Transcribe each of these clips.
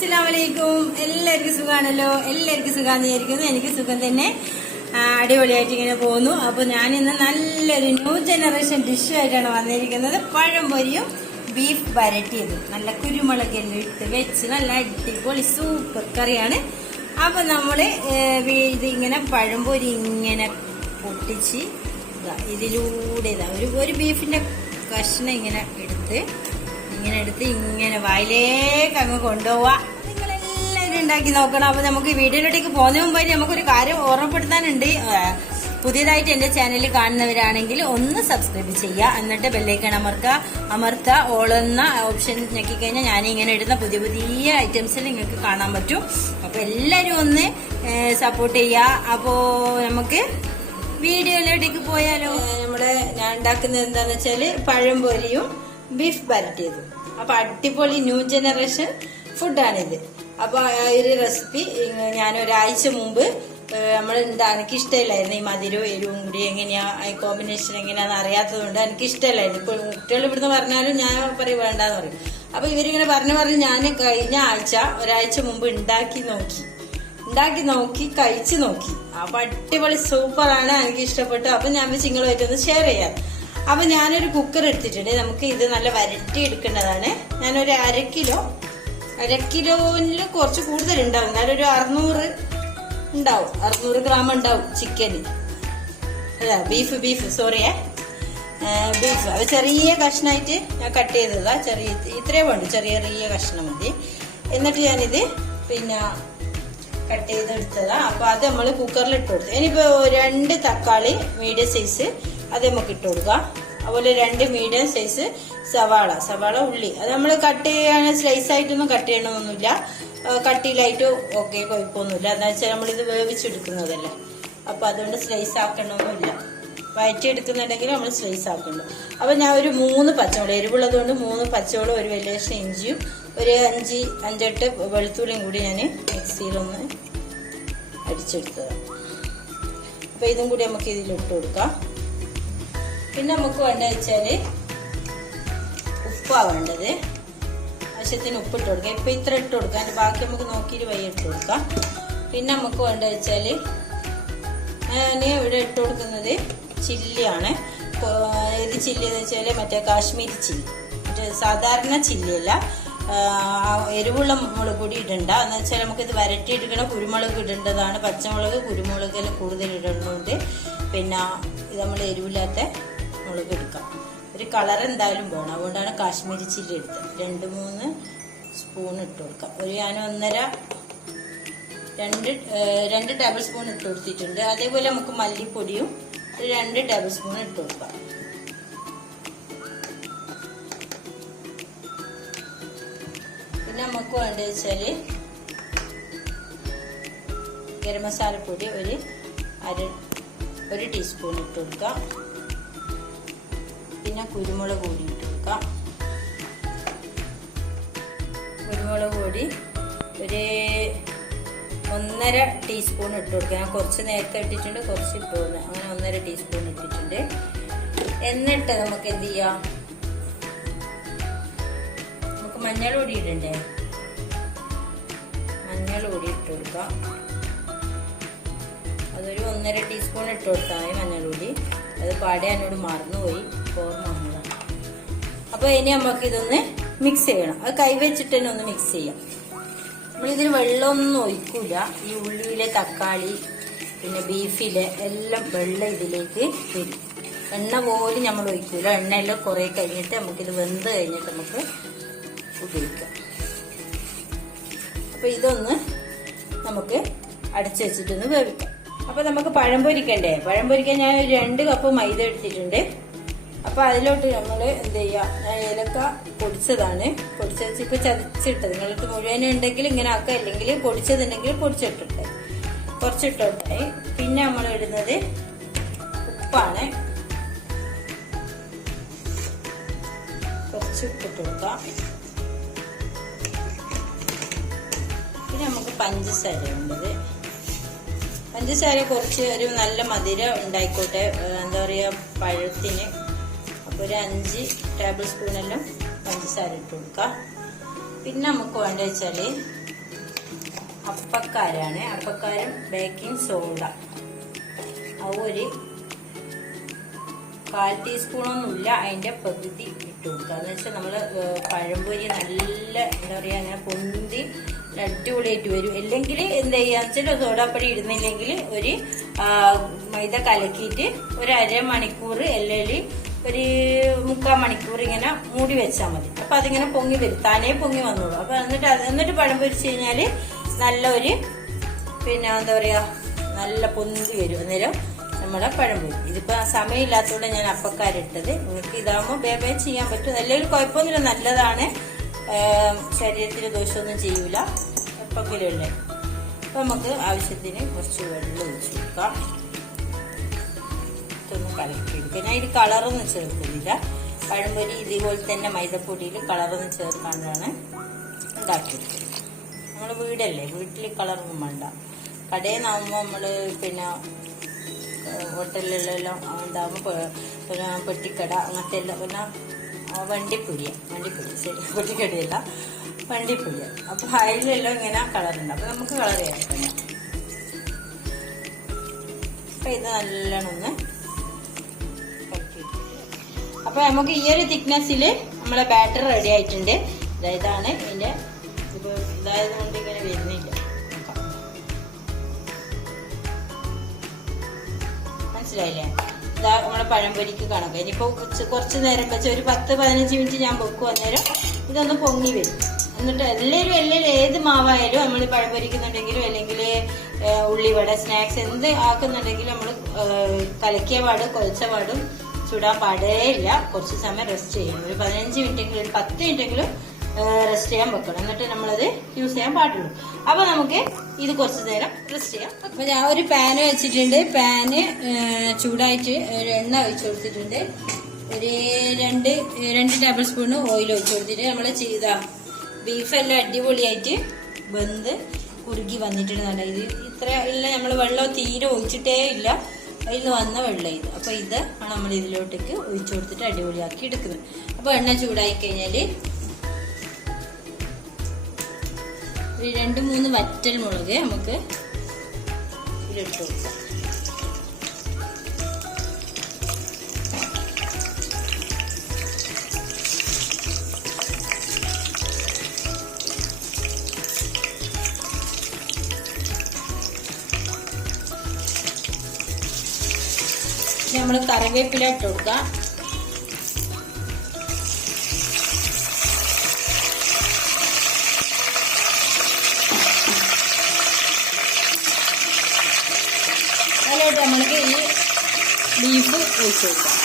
അസ്സലാമലൈക്കും. എല്ലാവർക്കും സുഖമാണല്ലോ എല്ലാവർക്കും സുഖം വിചാരിക്കുന്നു. എനിക്ക് സുഖം തന്നെ. അടിപൊളിയായിട്ട് ഇങ്ങനെ പോകുന്നു. അപ്പോൾ ഞാൻ ഇന്ന് നല്ലൊരു ന്യൂ ജനറേഷൻ ഡിഷുമായിട്ടാണ് വന്നിരിക്കുന്നത്. പഴംപൊരിയും ബീഫ് വരട്ടിയതും. നല്ല കുരുമുളകെല്ലാം ഇട്ട് വെച്ച് നല്ല അടിപൊളി സൂപ്പർ കറിയാണ്. അപ്പോൾ നമ്മൾ ഇത് ഇങ്ങനെ പഴംപൊരി ഇങ്ങനെ പൊട്ടിച്ച് ഇതാ ഇതിലൂടെ ഇതാ ഒരു ഒരു ബീഫിന്റെ കഷ്ണം ഇങ്ങനെ എടുത്ത് ഇങ്ങനെ എടുത്ത് ഇങ്ങനെ വായിലേക്ക് അങ്ങ് കൊണ്ടുപോവാ. നിങ്ങളെല്ലാവരും ഉണ്ടാക്കി നോക്കണം. അപ്പൊ നമുക്ക് വീഡിയോയിലോട്ടേക്ക് പോകുന്നതിന് മുമ്പ് നമുക്കൊരു കാര്യം ഓർമ്മപ്പെടുത്താനുണ്ട്. പുതിയതായിട്ട് എന്റെ ചാനൽ കാണുന്നവരാണെങ്കിൽ ഒന്ന് സബ്സ്ക്രൈബ് ചെയ്യുക. എന്നിട്ട് ബെല്ലൈക്കൺ അമർത്ത അമർത്ത ഓളുന്ന ഓപ്ഷൻ ഞെക്കിക്കഴിഞ്ഞാൽ ഞാൻ ഇങ്ങനെ ഇടുന്ന പുതിയ പുതിയ ഐറ്റംസിൽ നിങ്ങൾക്ക് കാണാൻ പറ്റും. അപ്പൊ എല്ലാരും ഒന്ന് സപ്പോർട്ട് ചെയ്യുക. അപ്പോ നമുക്ക് വീഡിയോയിലോട്ടേക്ക് പോയാലോ? നമ്മൾ ഞാൻ ഉണ്ടാക്കുന്നത് എന്താന്ന് വെച്ചാൽ പഴംപൊരിയും ബീഫ് വരട്ടിയതും അപ്പൊ അടിപൊളി ന്യൂ ജനറേഷൻ ഫുഡാണിത് അപ്പൊ ആ ഒരു റെസിപ്പി ഞാൻ ഒരാഴ്ച മുമ്പ് നമ്മൾ എന്താ എനിക്ക് ഇഷ്ടമില്ലായിരുന്നു ഈ മധുരവും എരിവും കൂടി എങ്ങനെയാ കോമ്പിനേഷൻ എങ്ങനെയാന്ന് അറിയാത്തതുകൊണ്ട് എനിക്ക് ഇഷ്ടമില്ലായിരുന്നു ഇപ്പൊ കുട്ടികൾ ഇവിടുന്ന് പറഞ്ഞാലും ഞാൻ പറയും വേണ്ടാന്ന് പറയും. അപ്പൊ ഇവരിങ്ങനെ പറഞ്ഞു പറഞ്ഞ് ഞാൻ കഴിഞ്ഞ ആഴ്ച ഒരാഴ്ച മുമ്പ് ഉണ്ടാക്കി നോക്കി. ഉണ്ടാക്കി നോക്കി കഴിച്ചു നോക്കി. അപ്പൊ അടിപൊളി സൂപ്പറാണ് എനിക്ക് ഇഷ്ടപ്പെട്ടു അപ്പൊ ഞാൻ നിങ്ങളുമായിട്ടൊന്ന് ഷെയർ ചെയ്യാം. അപ്പൊ ഞാനൊരു കുക്കർ എടുത്തിട്ടുണ്ട്. നമുക്ക് ഇത് നല്ല വരട്ടി എടുക്കേണ്ടതാണ്. ഞാനൊരു അര കിലോ അര കിലോയിൽ കുറച്ച് കൂടുതൽ ഉണ്ടാവും എന്നാലും ഒരു അറുന്നൂറ് ഉണ്ടാവും. അറുന്നൂറ് ഗ്രാം ഉണ്ടാവും ചിക്കന് അതാ ബീഫ് ബീഫ് സോറിയേ ബീഫ് അത് ചെറിയ കഷ്ണമായിട്ട് ഞാൻ കട്ട് ചെയ്തതാ. ചെറിയ ഇത്രയും വേണ്ടു. ചെറിയ ചെറിയ കഷ്ണം മതി. എന്നിട്ട് ഞാനിത് പിന്നെ കട്ട് ചെയ്തെടുത്തതാ. അപ്പൊ അത് നമ്മൾ കുക്കറിൽ ഇട്ട് കൊടുത്തു. ഇനിയിപ്പോ രണ്ട് തക്കാളി മീഡിയം സൈസ് അത് നമുക്ക് ഇട്ട് കൊടുക്കാം. അതുപോലെ രണ്ട് മീഡിയം സൈസ് സവാള സവാള ഉള്ളി. അത് നമ്മൾ കട്ട് ചെയ്യാൻ സ്ലൈസ് ആയിട്ടൊന്നും കട്ട് ചെയ്യണമൊന്നുമില്ല. കട്ടിയിലായിട്ട് ഓക്കെ കുഴപ്പമൊന്നുമില്ല. എന്താ വെച്ചാൽ നമ്മളിത് വേവിച്ചെടുക്കുന്നതല്ലേ. അപ്പൊ അതുകൊണ്ട് സ്ലൈസ് ആക്കണമൊന്നുമില്ല. വയറ്റിയെടുക്കുന്നുണ്ടെങ്കിൽ നമ്മൾ സ്ലൈസ് ആക്കുന്നു. അപ്പോൾ ഞാൻ ഒരു മൂന്ന് പച്ചമുളക് എരിവുള്ളത് കൊണ്ട് മൂന്ന് പച്ചമുളക് ഒരു വലിയ ഇഞ്ചിയും ഒരു അഞ്ച് അഞ്ചെട്ട് വെളുത്തുള്ളിയും കൂടി ഞാൻ മിക്സിയിലൊന്ന് അടിച്ചെടുത്തത് അപ്പോൾ ഇതും കൂടി നമുക്ക് ഇതിലിട്ട് കൊടുക്കാം. പിന്നെ നമുക്ക് വേണ്ട വെച്ചാൽ ഉപ്പാ വേണ്ടത്. ആവശ്യത്തിന് ഉപ്പിട്ട് കൊടുക്കാം. ഇപ്പം ഇത്ര ഇട്ട് കൊടുക്കാം. അതിന്റെ ബാക്കി നമുക്ക് നോക്കിയിട്ട് വൈ ഇട്ട് കൊടുക്കാം. പിന്നെ നമുക്ക് വേണ്ട വെച്ചാൽ ഞാൻ ഇവിടെ ഇട്ട് കൊടുക്കുന്നത് ചില്ലിയാണ്. ഏത് ചില്ലി എന്ന് വെച്ചാൽ മറ്റേ കാശ്മീരി ചില്ലി. മറ്റേ സാധാരണ ചില്ലിയല്ല. എരിവുള്ള മുളക് പൊടി ഇടണ്ട. എന്ന് വെച്ചാൽ നമുക്കിത് വരട്ടി എടുക്കണ കുരുമുളക് ഇടേണ്ടതാണ്. പച്ചമുളക് കുരുമുളകെല്ലാം കൂടുതൽ ഇടുന്നുണ്ട് പിന്നെ ഇത് നമ്മൾ എരിവില്ലാത്ത മുളക് എടുക്കാം. ഒരു കളർ എന്തായാലും വേണം. അതുകൊണ്ടാണ് കാശ്മീരി ചില്ലി എടുത്തത്. രണ്ട് മൂന്ന് സ്പൂൺ ഇട്ട് കൊടുക്കാം. ഒരു ഞാൻ ഒന്നര രണ്ട് രണ്ട് ടേബിൾ സ്പൂൺ ഇട്ട് കൊടുത്തിട്ടുണ്ട്. അതേപോലെ നമുക്ക് മല്ലിപ്പൊടിയും രണ്ട് ടേബിൾ സ്പൂൺ ഇട്ട് കൊടുക്കാം. പിന്നെ നമുക്ക് വേണ്ടത് വെച്ചാൽ ഗരം മസാലപ്പൊടി ഒരു അര ഒരു ടീസ്പൂൺ ഇട്ട് കൊടുക്കാം. പിന്നെ കുരുമുളക് പൊടി ഇട്ട് കൊടുക്കാം. കുരുമുളക് പൊടി ഒരു ഒന്നര ടീസ്പൂൺ ഇട്ട് കൊടുക്കുക ഞാൻ കുറച്ച് നേരത്തെ ഇട്ടിട്ടുണ്ട് കുറച്ച് ഇപ്പോൾ അങ്ങനെ ഒന്നര ടീസ്പൂൺ ഇട്ടിട്ടുണ്ട്. എന്നിട്ട് നമുക്ക് എന്ത് ചെയ്യാം? നമുക്ക് മഞ്ഞൾ പൊടി ഇടണ്ടേ? മഞ്ഞൾ പൊടി ഇട്ട് കൊടുക്കാം. അതൊരു ഒന്നര ടീസ്പൂൺ ഇട്ട് കൊടുത്താൽ മതി മഞ്ഞൾ പൊടി. അത് പാടെ എന്നോട് മറന്നുപോയി. ഓർമ്മ വന്നതാണ് അപ്പോൾ ഇനി നമുക്ക് ഇതൊന്ന് മിക്സ് ചെയ്യണം. അത് കൈവച്ചിട്ട് തന്നെ ഒന്ന് മിക്സ് ചെയ്യാം. നമ്മളിതിൽ വെള്ളമൊന്നും ഒഴിക്കൂല. ഈ ഉള്ളിയിലെ തക്കാളി പിന്നെ ബീഫിലെ എല്ലാം വെള്ളം ഇതിലേക്ക് വരും. എണ്ണ പോലും നമ്മൾ ഒഴിക്കൂല. എണ്ണയെല്ലാം കുറെ കഴിഞ്ഞിട്ട് നമുക്കിത് വെന്ത് കഴിഞ്ഞിട്ട് നമുക്ക് ഉപയോഗിക്കാം അപ്പൊ ഇതൊന്ന് നമുക്ക് അടച്ചു വെച്ചിട്ടൊന്ന് വേവിക്കാം. അപ്പൊ നമുക്ക് പഴം പൊരിക്കണ്ടേ? പഴം പൊരിക്കാൻ ഞാൻ രണ്ട് കപ്പ് മൈദ എടുത്തിട്ടുണ്ട്. അപ്പൊ അതിലോട്ട് നമ്മൾ എന്ത് ചെയ്യുക ഏലക്ക പൊടിച്ചതാണ്. പൊടിച്ചത് ഇപ്പൊ ചതച്ചിട്ട് നിങ്ങൾക്ക് മുഴുവനും ഉണ്ടെങ്കിൽ ഇങ്ങനെ ആക്കുക. അല്ലെങ്കിൽ പൊടിച്ചതുണ്ടെങ്കിൽ പൊടിച്ചിട്ടുണ്ട് കുറച്ചിട്ടുണ്ട് പിന്നെ നമ്മൾ ഇടുന്നത് ഉപ്പാണ്. കുറച്ച് ഉപ്പിട്ട് കൊടുക്കാം. പിന്നെ നമുക്ക് പഞ്ചസാര ഉണ്ടത് പഞ്ചസാര കുറച്ച് ഒരു നല്ല മധുരം ഉണ്ടായിക്കോട്ടെ. എന്താ പറയുക പഴത്തിന് അപ്പോൾ ഒരു അഞ്ച് ടേബിൾ സ്പൂണെല്ലാം പഞ്ചസാര ഇട്ട് കൊടുക്കുക. പിന്നെ നമുക്ക് വേണ്ട വെച്ചാൽ അപ്പക്കാരാണ്. അപ്പക്കാരും ബേക്കിംഗ് സോഡ അത് ഒരു കാൽ ടീസ്പൂണൊന്നുമില്ല. അതിന്റെ പകുതി ഇട്ട് കൊടുക്കുക. എന്ന് വെച്ചാൽ നമ്മൾ പഴംപൊരി നല്ല എന്താ പറയുക അങ്ങനെ പൊന്തി അടിപൊളിയായിട്ട് വരും. അല്ലെങ്കിൽ എന്താ ചെയ്യാന്ന് വെച്ചാൽ സോഡാപ്പൊടി ഇടുന്നില്ലെങ്കിൽ ഒരു മൈദ കലക്കിയിട്ട് ഒരു അരമണിക്കൂർ അല്ലെങ്കിൽ ഒരു മുക്കാൽ മണിക്കൂർ ഇങ്ങനെ മൂടി വെച്ചാൽ മതി. അപ്പൊ അതിങ്ങനെ പൊങ്ങി വരും. താനേ പൊങ്ങി വന്നോളൂ. അപ്പൊ എന്നിട്ട് അത് എന്നിട്ട് പഴം പൊരിച്ച് കഴിഞ്ഞാൽ നല്ല ഒരു പിന്നെ എന്താ പറയാ നല്ല പൊന്തി വരും. അന്നേരം നമ്മളെ പഴം പൊരി. ഇതിപ്പോ സമയമില്ലാത്തതുകൊണ്ട് ഞാൻ അപ്പക്കാരിട്ടത്. നിങ്ങൾക്ക് ഇതാകുമ്പോൾ വേഗം ചെയ്യാൻ പറ്റും. നല്ലൊരു കുഴപ്പമൊന്നുമില്ല. നല്ലതാണ്. ശരീരത്തിന് ദോഷമൊന്നും ചെയ്യൂല. എപ്പോഴെങ്കിലുമല്ലേ അപ്പൊ നമുക്ക് ആവശ്യത്തിന് കുറച്ച് വെള്ളം ഒഴിച്ചു കൊടുക്കാം. കലക്കിയെടുക്കുക ഞാൻ ഇത് കളറൊന്നും ചേർക്കുന്നില്ല. പഴംപൊരി ഇതുപോലെ തന്നെ മൈദപ്പൊടിയിൽ കളറൊന്നും ചേർക്കാണ്ടാണ് ഉണ്ടാക്കിയെടുക്കുന്നത് നമ്മൾ വീടല്ലേ വീട്ടിൽ കളറൊന്നും വേണ്ട. കടയിൽ നിന്നാകുമ്പോൾ നമ്മൾ പിന്നെ ഹോട്ടലിലെല്ലാം ഉണ്ടാകുമ്പോൾ പിന്നെ പെട്ടിക്കട അങ്ങനത്തെ എല്ലാം പിന്നെ വണ്ടിപ്പൊടിയ വണ്ടിപ്പൊടി ശരി പൊട്ടിക്കടയല്ല വണ്ടിപ്പൊടിയ അപ്പൊ അതിലെല്ലാം ഇങ്ങനെ കളറുണ്ട്. അപ്പൊ നമുക്ക് കളർ ചേർക്കണം അപ്പൊ ഇത് നല്ലോണം ഒന്ന് കലക്കിയിട്ടുണ്ട്. അപ്പൊ നമുക്ക് ഈ ഒരു തിക്നെസ്സിൽ നമ്മളെ ബാറ്റർ റെഡി ആയിട്ടുണ്ട് ഇതാണ് ഇതിന്റെ ഇത് ഇതായത് കൊണ്ട് ഇങ്ങനെ വരുന്നില്ല. മനസ്സിലായില്ലേ ഇതാ നമ്മളെ പഴംപൊരിക്ക് കണക്ക് ഇനിയിപ്പോ കുറച്ച് നേരം വെച്ച ഒരു പത്ത് പതിനഞ്ച് മിനിറ്റ് ഞാൻ വെക്കും അന്നേരം ഇതൊന്ന് പൊങ്ങി വരും എന്നിട്ട് എല്ലാവരും എല്ലാവരും ഏത് മാവായാലും നമ്മൾ പഴംപൊരിക്കുന്നുണ്ടെങ്കിലും അല്ലെങ്കിൽ ഉള്ളിവട സ്നാക്സ് എന്ത് ആക്കുന്നുണ്ടെങ്കിലും നമ്മൾ കലക്കിയ പാടും കൊലച്ച പാടും ചുടാൻ പാടേ ഇല്ല കുറച്ച് സമയം റെസ്റ്റ് ചെയ്യണം. ഒരു പതിനഞ്ച് മിനിറ്റെങ്കിലും ഒരു പത്ത് മിനിറ്റെങ്കിലും റെസ്റ്റ് ചെയ്യാൻ വെക്കണം. എന്നിട്ട് നമ്മളത് യൂസ് ചെയ്യാൻ പാടുള്ളൂ. അപ്പൊ നമുക്ക് ഇത് കുറച്ച് നേരം റെസ്റ്റ് ചെയ്യാം. അപ്പൊ ഞാൻ ഒരു പാന് വെച്ചിട്ടുണ്ട്. പാന് ചൂടായിട്ട് ഒരു എണ്ണ ഒഴിച്ചു കൊടുത്തിട്ടുണ്ട്. ഒരു രണ്ട് രണ്ട് ടേബിൾ സ്പൂൺ ഓയിൽ ഒഴിച്ചു കൊടുത്തിട്ട് നമ്മൾ ചെയ്ത ബീഫെല്ലാം അടിപൊളിയായിട്ട് വെന്ത് കുറുകി വന്നിട്ടുണ്ട്. നല്ല ഇത് ഇത്ര ഇല്ല നമ്മൾ വെള്ളം തീരെ ഒഴിച്ചിട്ടേ ഇല്ല. അതിൽ നിന്ന് വന്ന വെള്ളം ഇത്. അപ്പൊ ഇത് നമ്മൾ ഇതിലോട്ടേക്ക് ഒഴിച്ചു കൊടുത്തിട്ട് അടിപൊളിയാക്കി എടുക്കുന്നത്. അപ്പൊ എണ്ണ ചൂടായി കഴിഞ്ഞാൽ ഒരു രണ്ട് മൂന്ന് വറ്റൽ മുളക് നമുക്ക് ഇതിലിട്ട് കൊടുക്കാം. നമ്മൾ കറിവേപ്പില ഇട്ട് കൊടുക്കാം അതിലോട്ട് നമ്മൾക്ക് ഈ ബീഫ് ഒഴിച്ചു കൊടുക്കാം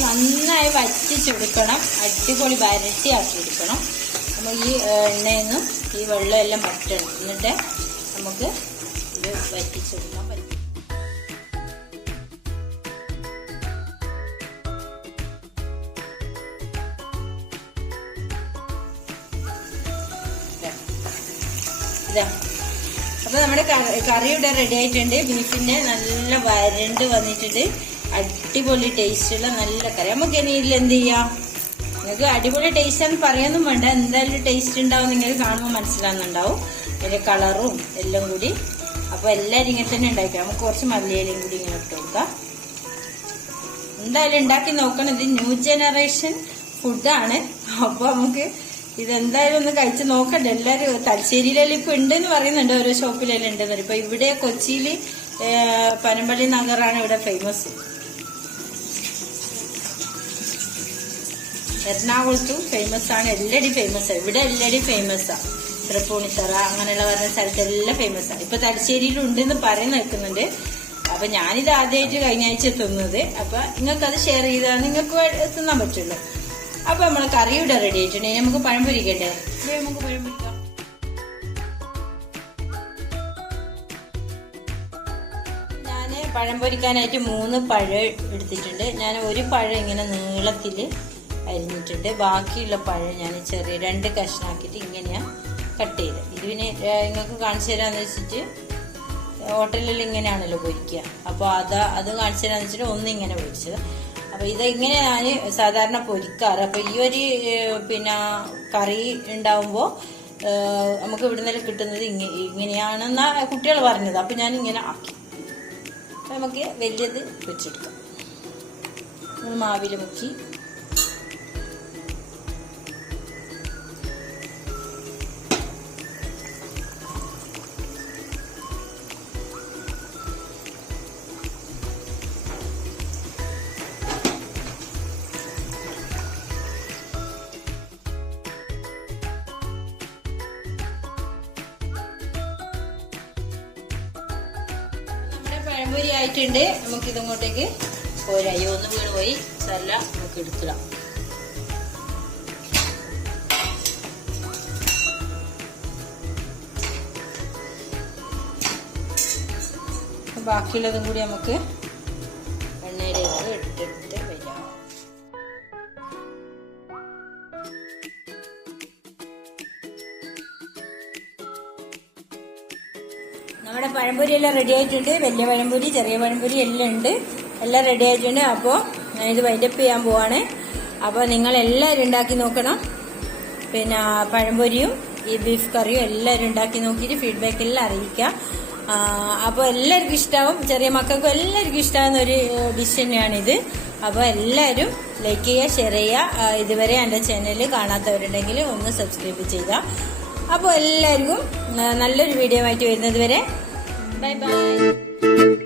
നന്നായി വറ്റിച്ചെടുക്കണം അടിപൊളി വരട്ടിയാക്കി എടുക്കണം നമ്മൾ ഈ എണ്ണയിൽ നിന്നും ഈ വെള്ളം എല്ലാം വറ്റണം എന്നിട്ട് നമുക്ക് ഇത് വറ്റിച്ചെടുക്കാൻ പറ്റും അപ്പൊ നമ്മുടെ കറി- ഇവിടെ റെഡി ആയിട്ടുണ്ട്. ബീഫിന്റെ നല്ല വരണ്ട് വന്നിട്ടുണ്ട്. അടിപൊളി ടേസ്റ്റുള്ള നല്ല കറി. നമുക്ക് ഇനി എന്ത് ചെയ്യാം? നിങ്ങൾക്ക് അടിപൊളി ടേസ്റ്റ് ആണ്. പറയുന്നതും വേണ്ട. എന്തായാലും ടേസ്റ്റ് ഉണ്ടാവും നിങ്ങൾ കാണുമ്പോൾ മനസ്സിലാകുന്നുണ്ടാവും ഇതിന്റെ കളറും എല്ലാം കൂടി. അപ്പോൾ എല്ലാവരും ഇങ്ങനെ തന്നെ ഉണ്ടാക്കാം നമുക്ക് കുറച്ച് മല്ലിയിലയും കൂടി ഇങ്ങനെ ഇട്ട് കൊടുക്കാം. എന്തായാലും ഉണ്ടാക്കി നോക്കണം. ഇത് ന്യൂ ജനറേഷൻ ഫുഡാണ് അപ്പോൾ നമുക്ക് ഇതെന്തായാലും ഒന്ന് കഴിച്ച് നോക്കണ്ട എല്ലാവരും തലശ്ശേരിയിലെല്ലാം ഇപ്പോൾ ഉണ്ടെന്ന് പറയുന്നുണ്ട്. ഓരോ ഷോപ്പിലെല്ലാം ഉണ്ടെന്ന്. ഇപ്പോൾ ഇവിടെ കൊച്ചിയിൽ പനമ്പള്ളി നഗറാണ് ഇവിടെ ഫേമസ് എറണാകുളത്തും ഫേമസ് ആണ്. എല്ലാടി ഫേമസ് ഇവിടെ എല്ലാടി ഫേമസ് ആണ് തൃപ്പൂണിത്തറ അങ്ങനെയുള്ള പറഞ്ഞ സ്ഥലത്തെല്ലാം ഫേമസ് ആണ്. ഇപ്പൊ തലശ്ശേരിയിലും ഉണ്ടെന്ന് പറയുന്ന നിൽക്കുന്നുണ്ട്. അപ്പൊ ഞാനിത് ആദ്യമായിട്ട് കഴിഞ്ഞ ആഴ്ച എത്തുന്നത് അപ്പൊ നിങ്ങൾക്ക് അത് ഷെയർ ചെയ്താൽ നിങ്ങൾക്ക് എത്തുന്നാൻ തിന്നാൻ പറ്റുള്ളൂ. അപ്പൊ നമ്മൾ കറി ഇവിടെ റെഡി ആയിട്ടുണ്ടെങ്കിൽ ഇനി നമുക്ക് പഴം പൊരിക്കണ്ടേ? ഇനി നമുക്ക് പഴം പൊരിക്കാം. ഞാൻ പഴം പൊരിക്കാനായിട്ട് മൂന്ന് പഴം എടുത്തിട്ടുണ്ട്. ഞാൻ ഒരു പഴം ഇങ്ങനെ നീളത്തിൽ അരിഞ്ഞിട്ടുണ്ട്. ബാക്കിയുള്ള പഴം ഞാൻ ചെറിയ രണ്ട് കഷ്ണാക്കിയിട്ട് ഇങ്ങനെയാ കട്ട് ചെയ്ത് ഇത് പിന്നെ നിങ്ങൾക്ക് കാണിച്ചു തരാന്ന് വെച്ചിട്ട് ഹോട്ടലിൽ ഇങ്ങനെയാണല്ലോ പൊരിക്കുക. അപ്പോൾ അത് അത് കാണിച്ചു തരാന്ന് വെച്ചിട്ട് ഒന്ന് ഇങ്ങനെ പൊരിച്ചത്. അപ്പൊ ഇതെങ്ങനെ ഞാൻ സാധാരണ പൊരിക്കാറ്. അപ്പോൾ ഈ ഒരു പിന്നെ കറി ഉണ്ടാവുമ്പോൾ നമുക്ക് ഇവിടെ കിട്ടുന്നത് ഇങ്ങ- ഇങ്ങനെയാണെന്നാ കുട്ടികൾ പറഞ്ഞത്. അപ്പൊ ഞാൻ ഇങ്ങനെ ആക്കി. നമുക്ക് വലിയത് വെച്ചെടുക്കാം. മാവിൽ മുക്കി. പഴംപൊരി ആയിട്ടുണ്ട്. നമുക്ക് ഇതങ്ങോട്ടേക്ക് പോരായി ഒന്ന് വീണ് പോയി. സല്ല നമുക്ക് എടുത്തിടാം. ബാക്കിയുള്ളതും കൂടി നമുക്ക് നമ്മുടെ പഴംപൊരി എല്ലാം റെഡി ആയിട്ടുണ്ട്. വലിയ പഴംപൊരി ചെറിയ പഴംപൊരി എല്ലാം ഉണ്ട്. എല്ലാം റെഡി ആയിട്ടുണ്ട്. അപ്പോൾ ഇത് വൈൻഡപ്പ് ചെയ്യാൻ പോവാണ്. അപ്പോൾ നിങ്ങൾ എല്ലാവരും ഉണ്ടാക്കി നോക്കണം. പിന്നെ പഴംപൊരിയും ഈ ബീഫ് കറിയും എല്ലാവരും ഉണ്ടാക്കി നോക്കിയിട്ട് ഫീഡ്ബാക്ക് എല്ലാം അറിയിക്കാം. അപ്പോൾ എല്ലാവർക്കും ഇഷ്ടാവും. ചെറിയ മക്കൾക്കും എല്ലാവർക്കും ഇഷ്ടമാകുന്ന ഒരു ഡിഷ് തന്നെയാണിത്. അപ്പോൾ എല്ലാവരും ലൈക്ക് ചെയ്യുക ഷെയർ ചെയ്യുക. ഇതുവരെ എന്റെ ചാനൽ കാണാത്തവരുണ്ടെങ്കിൽ ഒന്ന് സബ്സ്ക്രൈബ് ചെയ്യുക. അപ്പോൾ എല്ലാവർക്കും നല്ലൊരു വീഡിയോ ആയിട്ട് വരുന്നത് വരെ. Bye bye